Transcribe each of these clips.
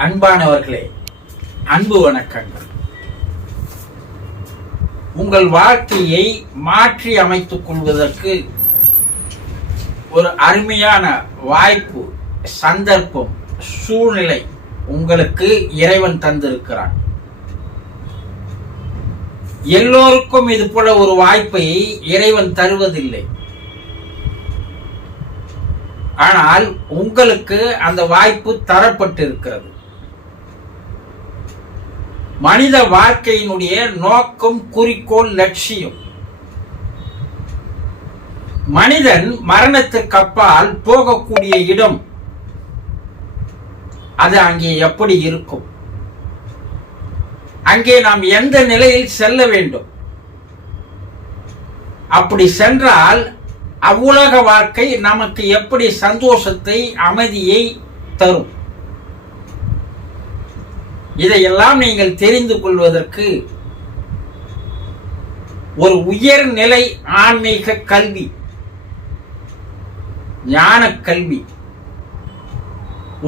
அன்பானவர்களே, அன்பு வணக்கங்கள். உங்கள் வாழ்க்கையை மாற்றி அமைத்துக் கொள்வதற்கு ஒரு அருமையான வாய்ப்பு, சந்தர்ப்பம், சூழ்நிலை உங்களுக்கு இறைவன் தந்திருக்கிறான். எல்லோருக்கும் இது போல ஒரு வாய்ப்பை இறைவன் தருவதில்லை. ஆனால் உங்களுக்கு அந்த வாய்ப்பு தரப்பட்டிருக்கிறது. மனித வாழ்க்கையினுடைய நோக்கம், குறிக்கோள், லட்சியம். மனிதன் மரணத்துக்கு அப்பால் போகக்கூடிய இடம், அது அங்கே எப்படி இருக்கும்? அங்கே நாம் எந்த நிலையில் செல்ல வேண்டும்? அப்படி சென்றால் அவ்வுலக வாழ்க்கை நமக்கு எப்படி சந்தோஷத்தை, அமைதியை தரும்? இதையெல்லாம் நீங்கள் தெரிந்து கொள்வதற்கு ஒரு உயர்நிலை ஆன்மீக கல்வி, ஞான கல்வி,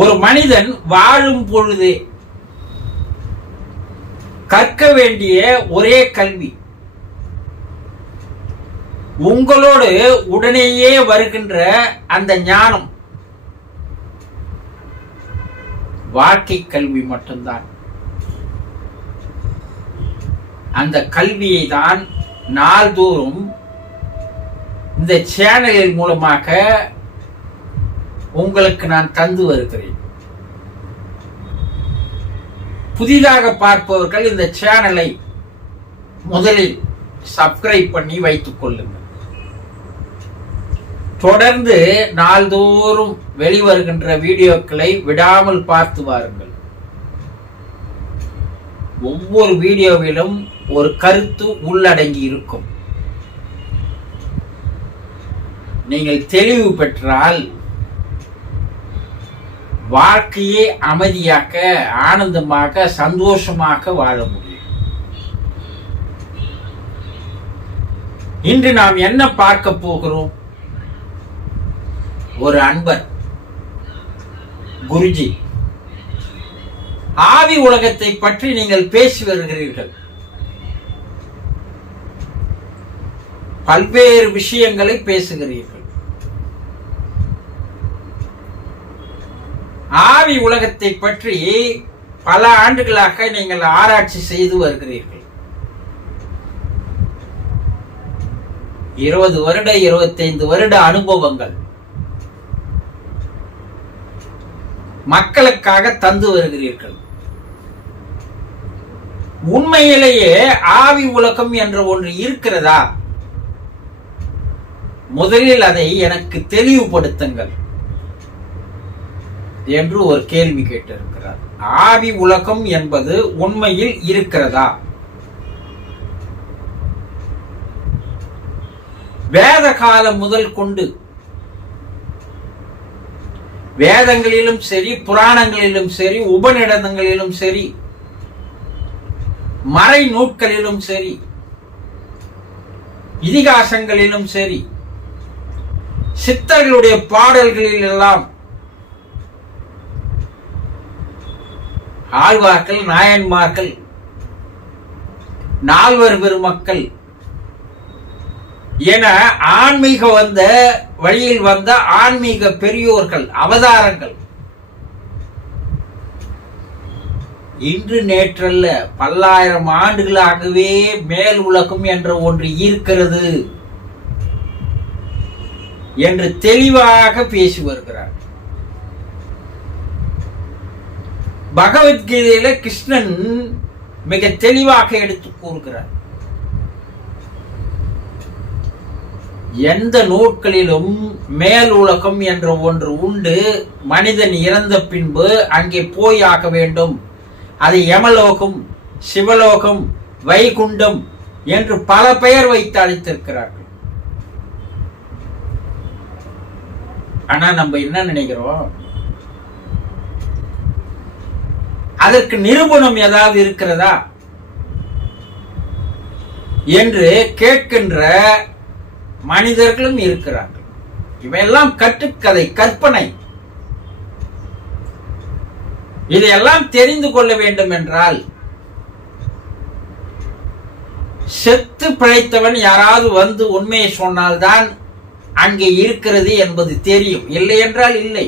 ஒரு மனிதன் வாழும் பொழுதே கற்க வேண்டிய ஒரே கல்வி, உங்களோடு உடனேயே வருகின்ற அந்த ஞானம், வாழ்க்கை கல்வி மட்டும்தான். அந்த கல்வியை தான் நாள்தோறும் இந்த சேனலின் மூலமாக உங்களுக்கு நான் தந்து வருகிறேன். புதிதாக பார்ப்பவர்கள் இந்த சேனலை முதலில் சப்ஸ்கிரைப் பண்ணி வைத்துக் கொள்ளுங்கள். தொடர்ந்து நாள்தோறும் வெளிவருகின்ற வீடியோக்களை விடாமல் பார்த்து வாருங்கள். ஒவ்வொரு வீடியோவிலும் ஒரு கருத்து உள்ளடங்கி இருக்கும். நீங்கள் தெளிவு பெற்றால் வாழ்க்கையை அமைதியாக, ஆனந்தமாக, சந்தோஷமாக வாழ முடியும். இன்று நாம் என்ன பார்க்க போகிறோம்? ஒரு அன்பர் குருஜி ஆவி உலகத்தை பற்றி நீங்கள் பேசி வருகிறீர்கள். பல்வேறு விஷயங்களை பேசுகிறீர்கள். ஆவி உலகத்தை பற்றி பல ஆண்டுகளாக நீங்கள் ஆராய்ச்சி செய்து வருகிறீர்கள். 20 வருட 25 வருட அனுபவங்கள் மக்களுக்காக தந்து வருகிறீர்கள். உண்மையிலேயே ஆவி உலகம் என்ற ஒன்று இருக்கிறதா? முதலில் அதை எனக்கு தெளிவுபடுத்துங்கள் என்று ஒரு கேள்வி கேட்டிருக்கிறார். ஆவி உலகம் என்பது உண்மையில் இருக்கிறதா? வேத காலம் முதல் கொண்டு வேதங்களிலும் சரி, புராணங்களிலும் சரி, உபநிடதங்களிலும் சரி, மறை நூட்களிலும் சரி, இதிகாசங்களிலும் சரி, சித்தர்களுடைய பாடல்களில் எல்லாம் ஆழ்வார்கள், நாயன்மார்கள், நால்வர் பெருமக்கள் என ஆன்மீக வந்த வழியில் வந்த ஆன்மீக பெரியோர்கள், அவதாரங்கள் இன்று நேற்றல்ல, பல்லாயிரம் ஆண்டுகளாகவே மேல் உலகம் என்ற ஒன்று இருக்கிறது என்று தெளிவாக பேசி வருகிறார். பகவத்கீதையில கிருஷ்ணன் மிக தெளிவாக எடுத்து கூறுகிறார். எந்த நூட்களிலும் மேல் உலகம் என்ற ஒன்று உண்டு. மனிதன் இறந்த பின்பு அங்கே போய் ஆக வேண்டும். அது யமலோகம், சிவலோகம், வைகுண்டம் என்று பல பெயர் வைத்து அழைத்திருக்கிறார்கள். ஆனா நம்ம என்ன நினைக்கிறோம்? அதற்கு நிரூபணம் ஏதாவது இருக்கிறதா என்று கேட்கின்ற மனிதர்களும் இருக்கிறார்கள். இவையெல்லாம் கட்டுக்கதை, கற்பனை. இதையெல்லாம் தெரிந்து கொள்ள வேண்டும் என்றால் செத்து பிழைத்தவன் யாராவது வந்து உண்மையை சொன்னால்தான் அங்கே இருக்கிறது என்பது தெரியும். இல்லை என்றால் இல்லை.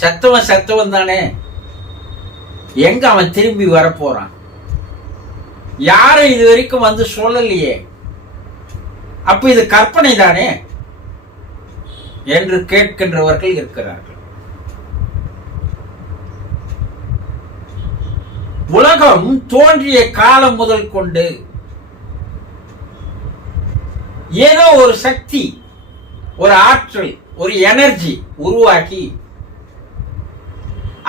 செத்தவன் செத்தவன் தானே, எங்க அவன் திரும்பி வரப்போறான்? யாரும் இது வரைக்கும் வந்து சொல்லலையே, அப்ப இது கற்பனை தானே என்று கேட்கின்றவர்கள் இருக்கிறார்கள். உலகம் தோன்றிய காலம் முதல் கொண்டு ஏதோ ஒரு சக்தி, ஒரு ஆற்றல், ஒரு எனர்ஜி உருவாக்கி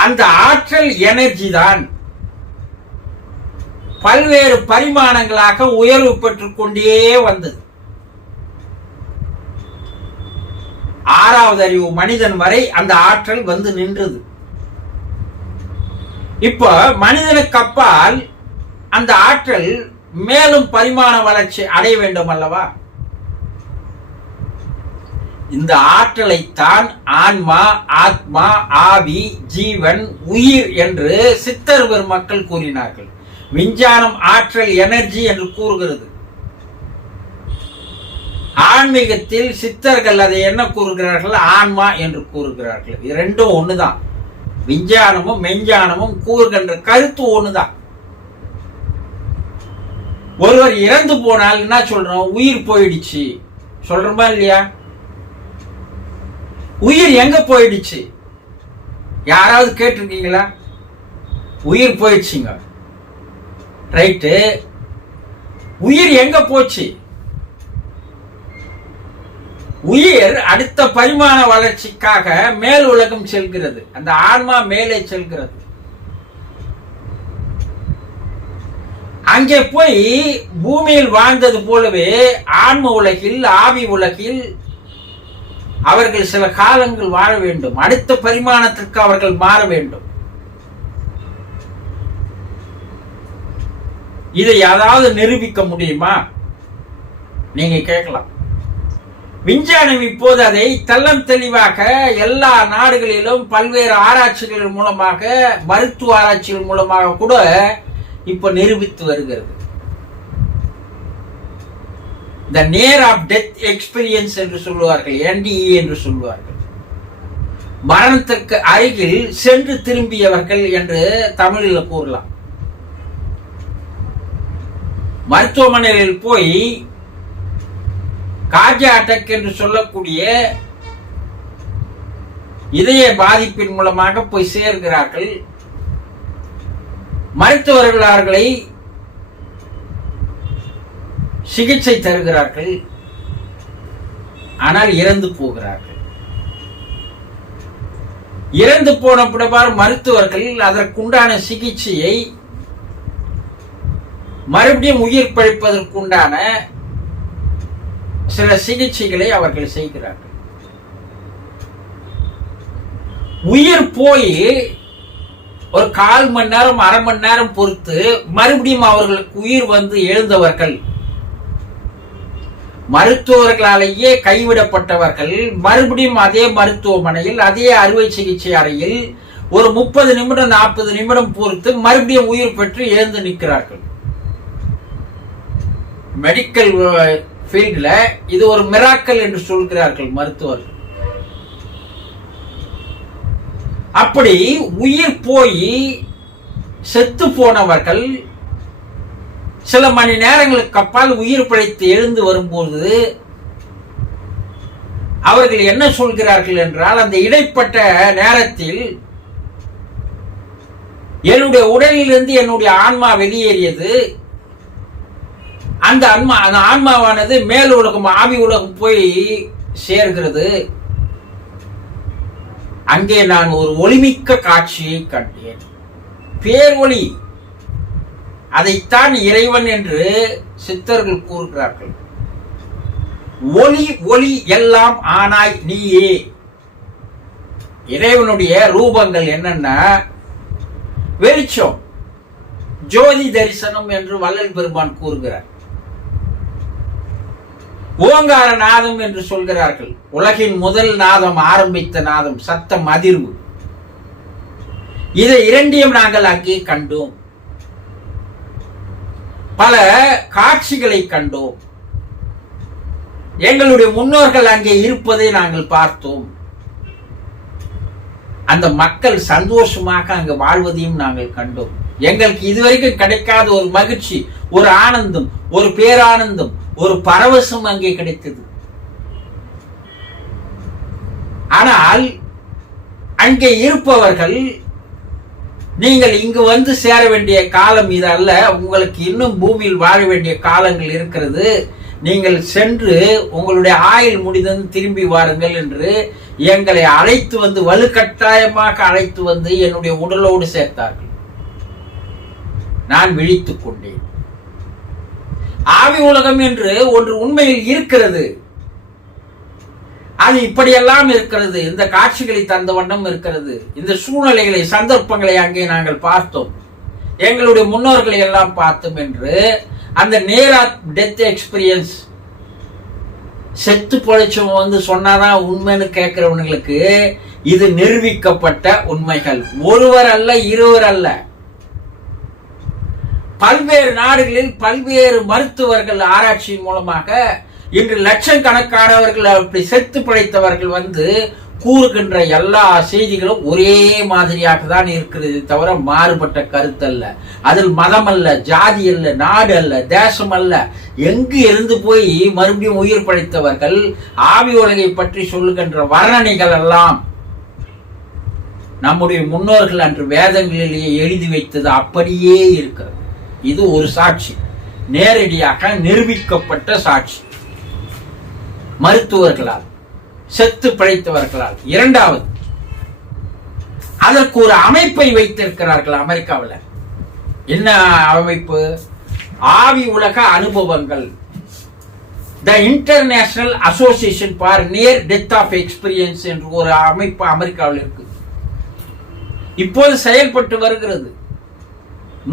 அந்த ஆற்றல் எனர்ஜி தான் பல்வேறு பரிமாணங்களாக உயர்வு பெற்றுக் கொண்டே வந்தது. ஆறாவது அறிவு மனிதன் வரை அந்த ஆற்றல் வந்து நின்றது. இப்ப மனிதனுக்கு அப்பால் அந்த ஆற்றல் மேலும் பரிமாண வளர்ச்சி அடைய வேண்டும் அல்லவா? இந்த ஆற்றலைத்தான் ஆன்மா, ஆத்மா, ஆவி, ஜீவன், உயிர் என்று சித்தர் பெருமக்கள் கூறினார்கள். விஞ்ஞானம் ஆற்றல் எனர்ஜி என்று கூறுகிறது. ஆன்மீகத்தில் சித்தர்கள் அதை என்ன கூறுகிறார்கள்? ஆன்மா என்று கூறுகிறார்கள். இது ரெண்டும் ஒண்ணுதான். விஞ்ஞானமும் மெஞ்ஞானமும் கூறுகின்ற கருத்து ஒண்ணுதான். ஒருவர் இறந்து போனால் என்ன சொல்றோம்? உயிர் போயிடுச்சு சொல்றோமா இல்லையா? உயிர் எங்க போயிடுச்சு? யாராவது கேட்டிருக்கீங்களா? உயிர் போயிடுச்சுங்க, ரைட்டு. உயிர் எங்க போச்சு? உயிர் அடுத்த பரிமாண வளர்ச்சிக்காக மேல் உலகம் செல்கிறது. அந்த ஆன்மா மேலே செல்கிறது. அங்கே போய் பூமியில் வாழ்ந்தது போலவே ஆன்ம உலகில், ஆவி உலகில் அவர்கள் சில காலங்கள் வாழ வேண்டும். அடுத்த பரிமாணத்திற்கு அவர்கள் மாற வேண்டும். இதை யாராவது நிரூபிக்க முடியுமா? நீங்க கேட்கலாம். விஞ்ஞானம் இப்போது அதை தெல்லம் தெளிவாக எல்லா நாடுகளிலும் பல்வேறு ஆராய்ச்சிகள் மூலமாக, மருத்துவ ஆராய்ச்சிகள் மூலமாக கூட இப்ப நிரூபித்து வருகிறது. த நேர் ஆஃப் டெத் எக்ஸ்பீரியன்ஸ் என்று சொல்லுவார்கள், NDE என்று சொல்லுவார்கள். மரணத்திற்கு அருகில் சென்று திரும்பியவர்கள் என்று தமிழில் கூறலாம். மருத்துவமனையில் போய் கார்டியாக் அட்டாக் என்று சொல்லக்கூடிய இதய பாதிப்பின் மூலமாக போய் சேர்கிறார்கள். மருத்துவர்கள் அவர்களை சிகிச்சை தருகிறார்கள். ஆனால் இறந்து போகிறார்கள். இறந்து போன பிறகு மருத்துவர்கள் அதற்குண்டான சிகிச்சையை மறுபடியும் உயிர் பழிப்பதற்குண்டான சில சிகிச்சைகளை அவர்கள் செய்கிறார்கள். உயிர் போய் ஒரு 1/4 மணி நேரம், அரை மணி நேரம் பொறுத்து மறுபடியும் அவர்களுக்கு உயிர் வந்து எழுந்தவர்கள், மருத்துவர்களாலேயே கைவிடப்பட்டவர்கள், மறுபடியும் அதே மருத்துவமனையில், அதே அறுவை சிகிச்சை அறையில் ஒரு 30 நிமிடம் 40 நிமிடம் பொறுத்து மறுபடியும் உயிர் பெற்று எழுந்து நிற்கிறார்கள். மெடிக்கல் ஃபீல்ட்ல இது ஒரு மிராக்கல் என்று சொல்கிறார்கள் மருத்துவர்கள். அப்படி உயிர் போய் செத்து போனவர்கள் சில மணி நேரங்களுக்கு அப்பால் உயிர் பிழைத்து எழுந்து வரும்போது அவர்கள் என்ன சொல்கிறார்கள் என்றால், அந்த இடைப்பட்ட நேரத்தில் என்னுடைய உடலிலிருந்து என்னுடைய ஆன்மா வெளியேறியது. அந்த ஆன்மாவானது மேல் உலகம், ஆவி உலகம் போய் சேர்கிறது. அங்கே நான் ஒரு ஒளிமிக்க காட்சியை கண்டேன். பேரொளி, அதைத்தான் இறைவன் என்று சித்தர்கள் கூறுகிறார்கள். ஒளி ஒளி எல்லாம் ஆனாய் நீயே. இறைவனுடைய ரூபங்கள் என்னன்னா வெளிச்சம், ஜோதி தரிசனம் என்று வள்ளல் பெருமான் கூறுகிறார். ஓங்கார நாதம் என்று சொல்கிறார்கள். உலகின் முதல் நாதம், ஆரம்பித்த நாதம், சத்தம், அதிர்வு. இதை இரண்டையும் நாங்கள் அங்கே கண்டோம். பல காட்சிகளை கண்டோம். எங்களுடைய முன்னோர்கள் அங்கே இருப்பதை நாங்கள் பார்த்தோம். அந்த மக்கள் சந்தோஷமாக அங்கு வாழ்வதையும் நாங்கள் கண்டோம். எங்களுக்கு இதுவரைக்கும் கிடைக்காத ஒரு மகிழ்ச்சி, ஒரு ஆனந்தம், ஒரு பேரானந்தம், ஒரு பரவசம் அங்கே கிடைத்தது. ஆனால் அங்கே இருப்பவர்கள், நீங்கள் இங்கு வந்து சேர வேண்டிய காலம் இது அல்ல, உங்களுக்கு இன்னும் பூமியில் வாழ வேண்டிய காலங்கள் இருக்கிறது, நீங்கள் சென்று உங்களுடைய ஆயுள் முடிந்தது திரும்பி வாருங்கள் என்று எங்களை அழைத்து வந்து, வலுக்கட்டாயமாக அழைத்து வந்து என்னுடைய உடலோடு சேர்த்தார்கள். நான் விழித்துக் கொண்டேன். ஆவி உலகம் என்று ஒன்று உண்மையில் இருக்கிறது. அது இப்படியெல்லாம் இருக்கிறது. இந்த காட்சிகளை தந்த வண்ணம் இருக்கிறது. இந்த சூழ்நிலைகளை, சந்தர்ப்பங்களை அங்கே நாங்கள் பார்த்தோம். எங்களுடைய முன்னோர்களை எல்லாம் பார்த்தோம் என்று அந்த நேர் ஆஃப் டெத் எக்ஸ்பீரியன்ஸ், செத்து பொழைச்சவங்க வந்து சொன்னாதான் உண்மைன்னு கேட்கிறவங்களுக்கு இது நிரூபிக்கப்பட்ட உண்மைகள். ஒருவர் அல்ல, இருவர் அல்ல, பல்வேறு நாடுகளில் பல்வேறு மருத்துவர்கள் ஆராய்ச்சியின் மூலமாக இன்று லட்சக்கணக்கானவர்கள் அப்படி செத்து பிழைத்தவர்கள் வந்து கூறுகின்ற எல்லா செய்திகளும் ஒரே மாதிரியாக தான் இருக்கிறது, தவிர மாறுபட்ட கருத்து அல்ல. அதில் மதம் அல்ல, ஜாதி அல்ல, நாடு அல்ல, தேசம் அல்ல. எங்கு இருந்து போய் மறுபடியும் உயிர் படைத்தவர்கள் ஆவி உலகை பற்றி சொல்லுகின்ற வர்ணனைகள் எல்லாம் நம்முடைய முன்னோர்கள் அன்று வேதங்களிலேயே எழுதி வைத்தது அப்படியே இருக்கிறது. இது ஒரு சாட்சி, நேரடியாக நிரூபிக்கப்பட்ட சாட்சி, மருத்துவர்களால், செத்து பிழைத்தவர்களால். இரண்டாவது, அதற்கு ஒரு அமைப்பை வைத்திருக்கிறார்கள் அமெரிக்காவில். என்ன அமைப்பு? ஆவி உலக அனுபவங்கள், the international association for near death of experience என்று ஒரு அமைப்பு அமெரிக்காவில் இருக்கு. இப்போது செயல்பட்டு வருகிறது.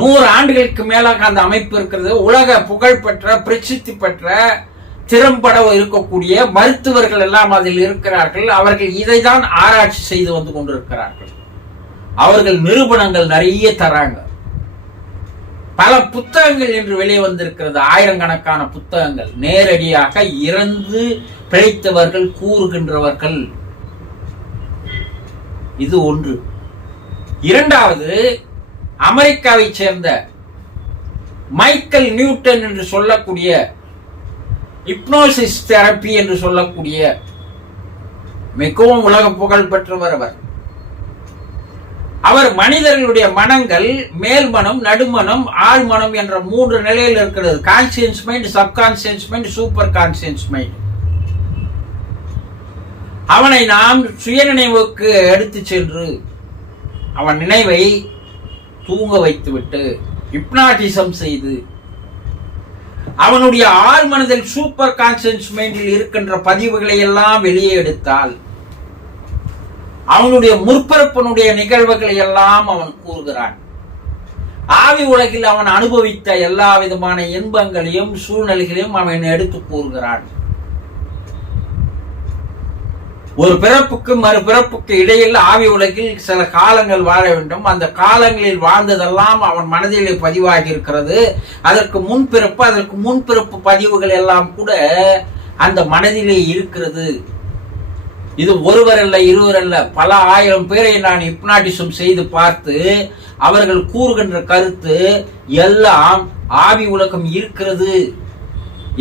100 ஆண்டுகளுக்கு மேலாக அந்த அமைப்பு இருக்கிறது. உலக புகழ்பெற்ற, பிரசித்தி பெற்ற, திறம்பட இருக்கக்கூடிய மருத்துவர்கள் எல்லாம் அதில் இருக்கிறார்கள். அவர்கள் இதைதான் ஆராய்ச்சி செய்து வந்து கொண்டிருக்கிறார்கள். அவர்கள் நிரூபணங்கள் நிறைய தராங்க. பல புத்தகங்கள் இன்று வெளியே வந்திருக்கிறது, ஆயிரக்கணக்கான புத்தகங்கள். நேரடியாக இறந்து பிழைத்தவர்கள் கூறுகின்றவர்கள். இது ஒன்று. இரண்டாவது, அமெரிக்காவை சேர்ந்த மைக்கேல் நியூட்டன் என்று சொல்லக்கூடிய, ஹிப்னோசிஸ் தெரப்பி என்று சொல்லக்கூடிய மிகவும் உலக புகழ் பெற்றவர் அவர். அவர் மனிதர்களுடைய மனங்கள் மேல் மனம், நடுமனம், ஆழ்மனம் என்ற 3 நிலையில் இருக்கிறது. Conscious mind, subconscious mind, super conscious mind. அவனை நாம் சுய நினைவுக்கு எடுத்து சென்று அவன் நினைவை தூங்க வைத்துவிட்டு ஹிப்னாட்டிசம் செய்து அவனுடைய ஆழ் மனதில், சூப்பர் கான்சியன்ஸ் மைண்டில் இருக்கின்ற பதிவுகளை எல்லாம் வெளியே எடுத்தால் அவனுடைய முற்பிறப்பினுடைய நிகழ்வுகளை எல்லாம் அவன் கூறுகிறான். ஆவி உலகில் அவன் அனுபவித்த எல்லா விதமான இன்பங்களையும் சூழ்நிலைகளையும் அவன் எடுத்து கூறுகிறான். ஒரு பிறப்புக்கு மறுபிறப்புக்கு இடையில் ஆவி உலகில் சில காலங்கள் வாழ வேண்டும். அந்த காலங்களில் வாழ்ந்ததெல்லாம் அவன் மனதிலே பதிவாகி இருக்கிறது. அதற்கு முன்பிறப்பு பதிவுகள் எல்லாம் கூட அந்த மனதிலே இருக்கிறது. இது ஒருவர் அல்ல, இருவர் அல்ல, பல ஆயிரம் பேரை நான் ஹிப்னாட்டிசம் செய்து பார்த்து அவர்கள் கூறுகின்ற கருத்து எல்லாம் ஆவி உலகம் இருக்கிறது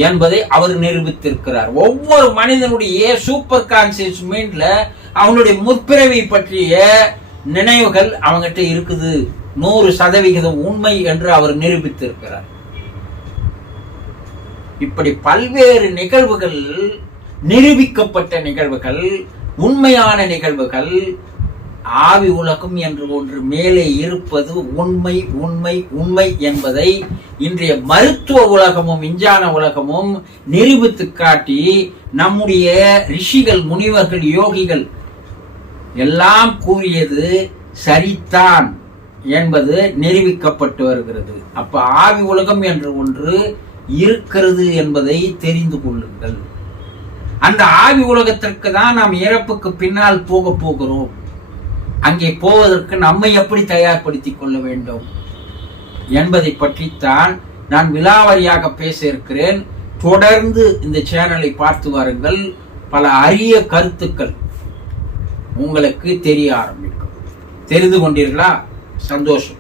என்பதை அவர் நிரூபித்திருக்கிறார். ஒவ்வொரு மனிதனுடைய சூப்பர் கான்சியஸ் மைண்ட்ல அவனுடைய முற்பிறவை பற்றிய நினைவுகள் அவங்கிட்ட இருக்குது. 100% உண்மை என்று அவர் நிரூபித்திருக்கிறார். இப்படி பல்வேறு நிகழ்வுகள், நிரூபிக்கப்பட்ட நிகழ்வுகள், உண்மையான நிகழ்வுகள், ஆவி உலகம் என்று ஒன்று மேலே இருப்பது உண்மை உண்மை உண்மை என்பதை இன்றைய மருத்துவ உலகமும் விஞ்ஞான உலகமும் நிரூபித்து காட்டி நம்முடைய ரிஷிகள், முனிவர்கள், யோகிகள் எல்லாம் கூறியது சரிதான் என்பது நிரூபிக்கப்பட்டு வருகிறது. அப்ப ஆவி உலகம் என்று ஒன்று இருக்கிறது என்பதை தெரிந்து கொள்ளுங்கள். அந்த ஆவி உலகத்திற்கு தான் நாம் இறப்புக்கு பின்னால் போக போகிறோம். அங்கே போவதற்கு நம்மை எப்படி தயார்படுத்திக் கொள்ள வேண்டும் என்பதை பற்றித்தான் நான் விலாவரியாக பேச இருக்கிறேன். தொடர்ந்து இந்த சேனலை பார்த்து வாருங்கள். பல அரிய கருத்துக்கள் உங்களுக்கு தெரிய ஆரம்பிக்கும். தெரிந்து கொண்டீர்களா? சந்தோஷம்.